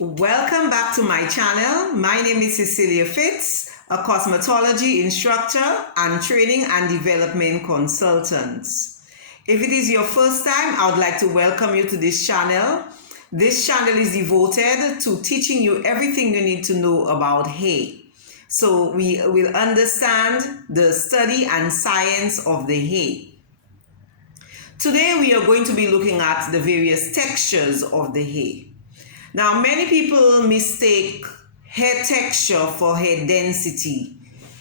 Welcome back to my channel. My name is Cecilia Fitz, a cosmetology instructor and training and development consultant. If it is your first time, I would like to welcome you to this channel. This channel is devoted to teaching you everything you need to know about hair. So we will understand the study and science of the hair. Today we are going to be looking at the various textures of the hair. Now, many people mistake hair texture for hair density.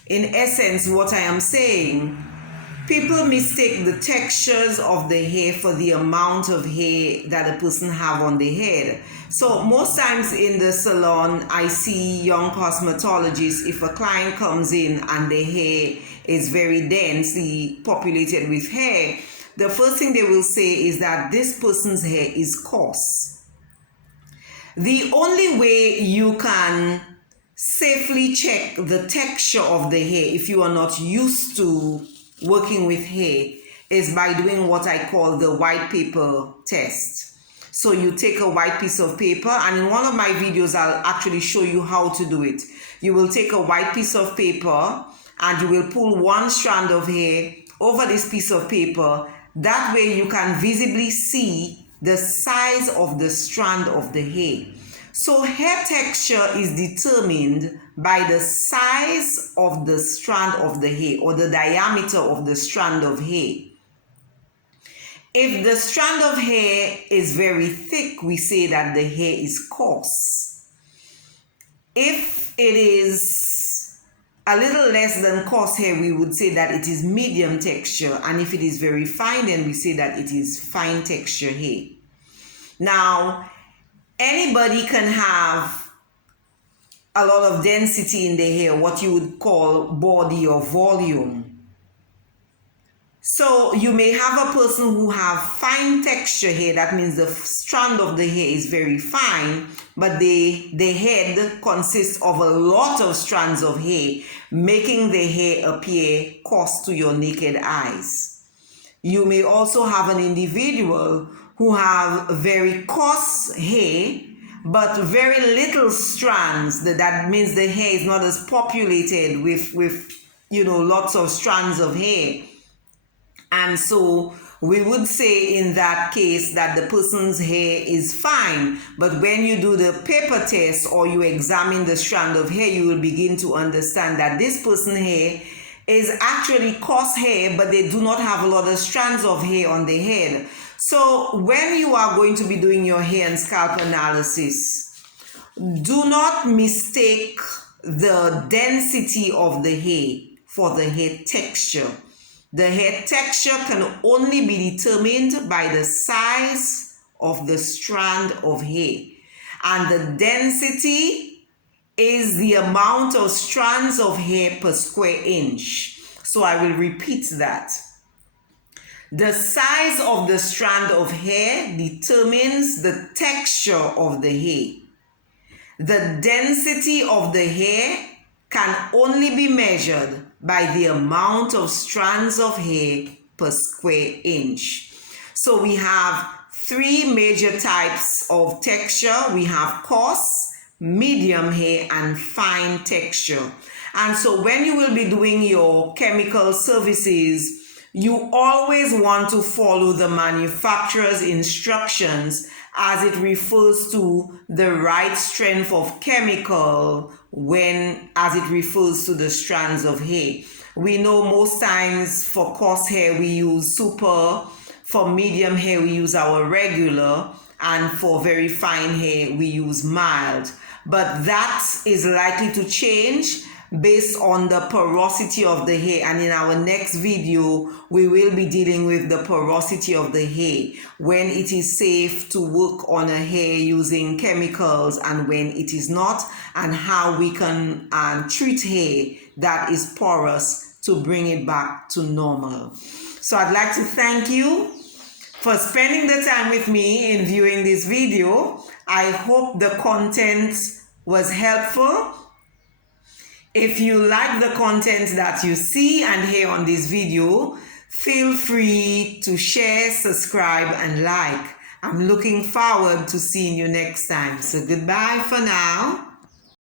In essence, what I am saying, people mistake the textures of the hair for the amount of hair that a person have on their head. So most times in the salon, I see young cosmetologists, if a client comes in and their hair is very densely populated with hair, the first thing they will say is that this person's hair is coarse. The only way you can safely check the texture of the hair if you are not used to working with hair is by doing what I call the white paper test. So you take a white piece of paper, and in one of my videos I'll actually show you how to do it. You will take a white piece of paper and you will pull one strand of hair over this piece of paper. That way you can visibly see the size of the strand of the hair. So hair texture is determined by the size of the strand of the hair, or the diameter of the strand of hair. If the strand of hair is very thick, we say that the hair is coarse. If it is a little less than coarse hair, we would say that it is medium texture. And if it is very fine, then we say that it is fine texture hair. Now, anybody can have a lot of density in the hair, what you would call body or volume. So you may have a person who have fine texture hair. That means the strand of the hair is very fine, but the head consists of a lot of strands of hair, making the hair appear coarse to your naked eyes. You may also have an individual who have very coarse hair, but very little strands. That means the hair is not as populated with lots of strands of hair. And so we would say in that case that the person's hair is fine. But when you do the paper test or you examine the strand of hair, you will begin to understand that this person's hair is actually coarse hair, but they do not have a lot of strands of hair on their head. So when you are going to be doing your hair and scalp analysis, do not mistake the density of the hair for the hair texture. The hair texture can only be determined by the size of the strand of hair. And the density is the amount of strands of hair per square inch. So I will repeat that. The size of the strand of hair determines the texture of the hair. The density of the hair can only be measured by the amount of strands of hair per square inch. So we have three major types of texture. We have coarse, medium hair, and fine texture. And so when you will be doing your chemical services, you always want to follow the manufacturer's instructions as it refers to the right strength of chemical as it refers to the strands of hair. We know most times for coarse hair we use super, for medium hair we use our regular, and for very fine hair we use mild. But that is likely to change based on the porosity of the hair, and in our next video we will be dealing with the porosity of the hair, when it is safe to work on a hair using chemicals and when it is not, and how we can treat hair that is porous to bring it back to normal. So I'd like to thank you for spending the time with me in viewing this video. I hope the content was helpful. If you like the content that you see and hear on this video, feel free to share, subscribe, and like. I'm looking forward to seeing you next time. So goodbye for now.